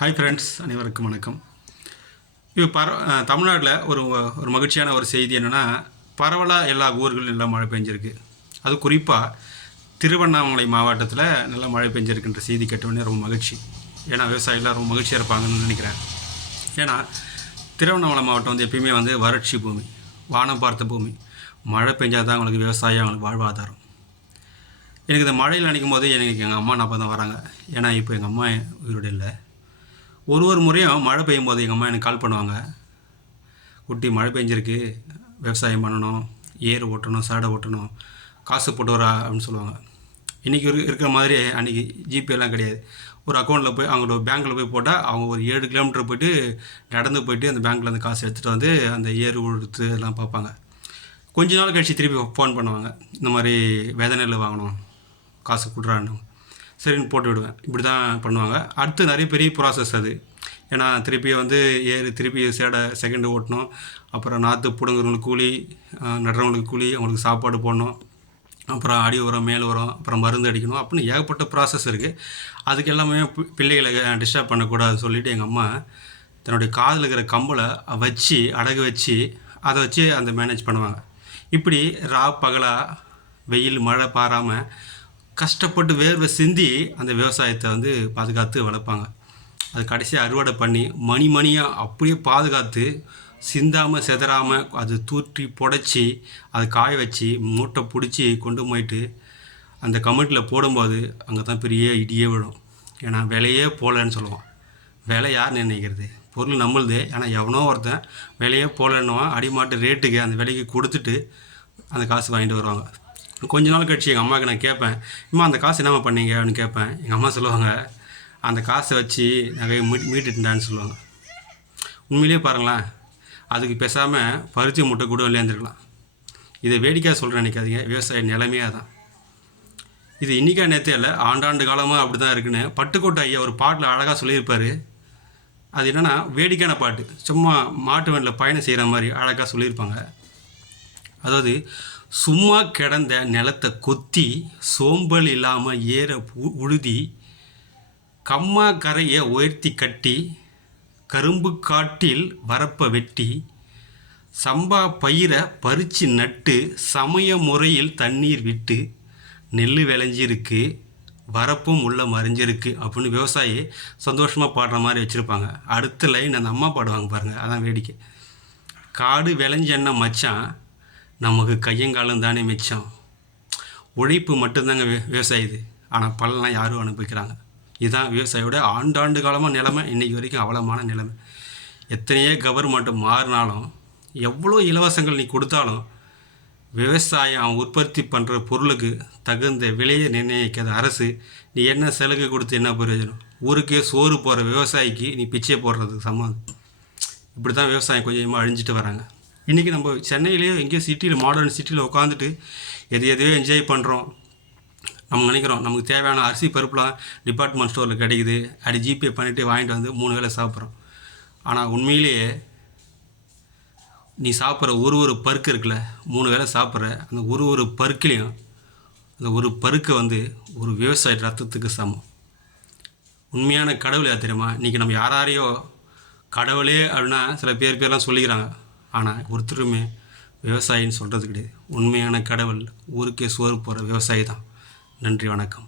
Hi friends, அனைவருக்கும் வணக்கம். இப்போ தமிழ்நாட்டில் ஒரு ஒரு மகிழ்ச்சியான ஒரு செய்தி என்னென்னா, பரவலாக எல்லா ஊர்களும் நல்லா மழை பெஞ்சிருக்கு. அது குறிப்பாக திருவண்ணாமலை மாவட்டத்தில் நல்லா மழை பெஞ்சிருக்குன்ற செய்தி கேட்டவுடனே ரொம்ப மகிழ்ச்சி. ஏன்னா விவசாயிகள் ரொம்ப மகிழ்ச்சியாக இருப்பாங்கன்னு நினைக்கிறேன். ஏன்னா திருவண்ணாமலை மாவட்டம் எப்பயுமே வறட்சி பூமி, வானம் பார்த்த பூமி. மழை பெஞ்சால் தான் அவங்களுக்கு விவசாயம், அவங்களுக்கு வாழ்வாதாரம். எனக்கு இந்த மழையில் நினைக்கும் போது எனக்கு எங்கள் அம்மா அப்பா தான் வராங்க. ஏன்னா இப்போ எங்கள் அம்மா உயிரோடு இல்லை. ஒரு முறையும் மழை பெய்யும் போது எங்கள் அம்மா எனக்கு கால் பண்ணுவாங்க. குட்டி, மழை பெஞ்சிருக்கு, விவசாயம் பண்ணணும், ஏர் ஓட்டணும், சாடை ஓட்டணும், காசு போட்டு வரா அப்படின்னு சொல்லுவாங்க. இன்றைக்கி இருக்கிற மாதிரி அன்றைக்கி ஜிபேலாம் கிடையாது. ஒரு அக்கௌண்ட்டில் போய் அவங்களோட பேங்க்கில் போய் போட்டால் அவங்க ஒரு 7 கிலோமீட்டர் போய்ட்டு நடந்து போய்ட்டு அந்த பேங்க்கில் அந்த காசு எடுத்துகிட்டு அந்த ஏர் உழுத்து எல்லாம் பார்ப்பாங்க. கொஞ்ச நாள் கழிச்சு திருப்பி ஃபோன் பண்ணுவாங்க, இந்த மாதிரி விதை நெல் வாங்கணும், காசு கொடுறான்னு. சரின்னு போட்டு விடுவேன். இப்படி தான் பண்ணுவாங்க. அடுத்து நிறைய பெரிய ப்ராசஸ் அது. ஏன்னா திருப்பி ஏறு, திருப்பி சேடை செகண்டு ஓட்டணும், அப்புறம் நாற்று பிடுங்குறவங்களுக்கு கூலி, நடுறவங்களுக்கு கூலி, அவங்களுக்கு சாப்பாடு போடணும், அப்புறம் அடி உரம், மேல் உரம், அப்புறம் மருந்து அடிக்கணும் அப்படின்னு ஏகப்பட்ட ப்ராசஸ் இருக்குது. அதுக்கு எல்லாமே பிள்ளைகளை டிஸ்டர்ப் பண்ணக்கூடாதுன்னு சொல்லிவிட்டு எங்கள் அம்மா தன்னுடைய காதில் இருக்கிற கம்பளை வச்சு அடகு வச்சு அதை வச்சு அந்த மேனேஜ் பண்ணுவாங்க. இப்படி பகலாக வெயில் மழை பாராமல் கஷ்டப்பட்டு வேர்வை சிந்தி அந்த விவசாயத்தை பாதுகாத்து வளர்ப்பாங்க. அது கடைசியாக அறுவடை பண்ணி மணியாக அப்படியே பாதுகாத்து சிந்தாமல் செதறாமல் அது தூற்றி புடைச்சி அதை காய வச்சு மூட்டை பிடிச்சி கொண்டு போயிட்டு அந்த கமிட்டியில் போடும்போது அங்கே தான் பெரிய இடியே விழும். ஏன்னா விலையே போகலன்னு சொல்லுவான். விலை யார் நிர்ணயிக்கிறது? பொருள் நம்மளுது. ஆனால் எவனோ ஒருத்தன் விலையே போகலன்னுவான். அடிமாட்டு ரேட்டுக்கு அந்த விலைக்கு கொடுத்துட்டு அந்த காசு வாங்கிட்டு வருவாங்க. கொஞ்ச நாள் கழிச்சு எங்கள் அம்மாவுக்கு நான் கேட்பேன், அம்மா அந்த காசு என்னம்மா பண்ணீங்க அப்படின்னு கேட்பேன். எங்கள் அம்மா சொல்லுவாங்க, அந்த காசை வச்சு நகையை மீட்டுட்டான்னு சொல்லுவாங்க. உண்மையிலேயே பாருங்களேன், அதுக்கு பேசாமல் பருத்தி மூட்டை கூட விளையாந்துருக்கலாம். இதை வேடிக்கையாக சொல்கிறேன் நினைக்காதீங்க. விவசாய நிலைமையாக தான் இது. இன்றைக்கா நேரத்தே இல்லை, ஆண்டாண்டு காலமாக அப்படி தான் இருக்குன்னு பட்டுக்கோட்டை ஐயா ஒரு பாட்டில் அழகாக சொல்லியிருப்பார். அது என்னென்னா வேடிக்கையான பாட்டு. சும்மா மாட்டு வண்டியில் பயணம் செய்கிற மாதிரி அழகாக சொல்லியிருப்பாங்க. அதாவது, சும்மா கிடந்த நிலத்தை கொத்தி சோம்பல் இல்லாமல் ஏற உழுதி கம்மா கரையை உயர்த்தி கட்டி கரும்பு காட்டில் வரப்பை வெட்டி சம்பா பயிரை பறித்து நட்டு சமய முறையில் தண்ணீர் விட்டு நெல் விளைஞ்சிருக்கு, வரப்பும் உள்ள மறைஞ்சிருக்கு அப்படின்னு விவசாயி சந்தோஷமாக பாடுற மாதிரி வச்சுருப்பாங்க. அடுத்த லைன் அந்த அம்மா பாடுவாங்க பாருங்கள், அதான் வேடிக்கை. காடு விளைஞ்சென்ன மச்சான், நமக்கு கையங்காலம் தானே மிச்சம். உழைப்பு மட்டும்தாங்க விவசாயிது. ஆனால் பலன்லாம் யாரும் அனுபவிக்கிறாங்க. இதுதான் விவசாயியோட ஆண்டாண்டு காலமாக நிலைமை. இன்றைக்கி வரைக்கும் அவலமான நிலைமை. எத்தனையோ கவர்மெண்ட் மாறினாலும், எவ்வளோ இலவசங்கள் நீ கொடுத்தாலும், விவசாயம் அவன் உற்பத்தி பண்ணுற பொருளுக்கு தகுந்த விலையை நிர்ணயிக்காத அரசு நீ என்ன சலுகை கொடுத்து என்ன பிரயோஜனம்? ஊருக்கே சோறு போகிற விவசாயிக்கு நீ பிச்சை போடுறதுக்கு சம்மந்தம். இப்படி தான் விவசாயம் கொஞ்சமாக அழிஞ்சிட்டு வராங்க. இன்றைக்கி நம்ம சென்னையிலேயோ எங்கேயோ சிட்டியில், மாடர்ன் சிட்டியில் உட்காந்துட்டு எதையோ என்ஜாய் பண்ணுறோம். நம்ம நினைக்கிறோம் நமக்கு தேவையான அரிசி பருப்புலாம் டிபார்ட்மெண்ட் ஸ்டோரில் கிடைக்குது, அப்படி ஜிபே பண்ணிவிட்டு வாங்கிட்டு 3 வேளை சாப்பிட்றோம். ஆனால் உண்மையிலேயே நீ சாப்பிட்ற ஒரு பருக்கு இருக்குல்ல, 3 வேளை சாப்பிட்ற அந்த ஒரு பருக்குலேயும் அந்த ஒரு பருக்கு ஒரு விவசாய ரத்தத்துக்கு சமம். உண்மையான கடவுள் யார் தெரியுமா? இன்றைக்கி நம்ம யாரையோ கடவுளே அப்படின்னா சில பேர்லாம் சொல்லிக்கிறாங்க. ஆனால் ஒருத்தருமே விவசாயின்னு சொல்கிறது கிடையாது. உண்மையான கடவுள் ஊருக்கே சோறு போகிற விவசாயி தான். நன்றி, வணக்கம்.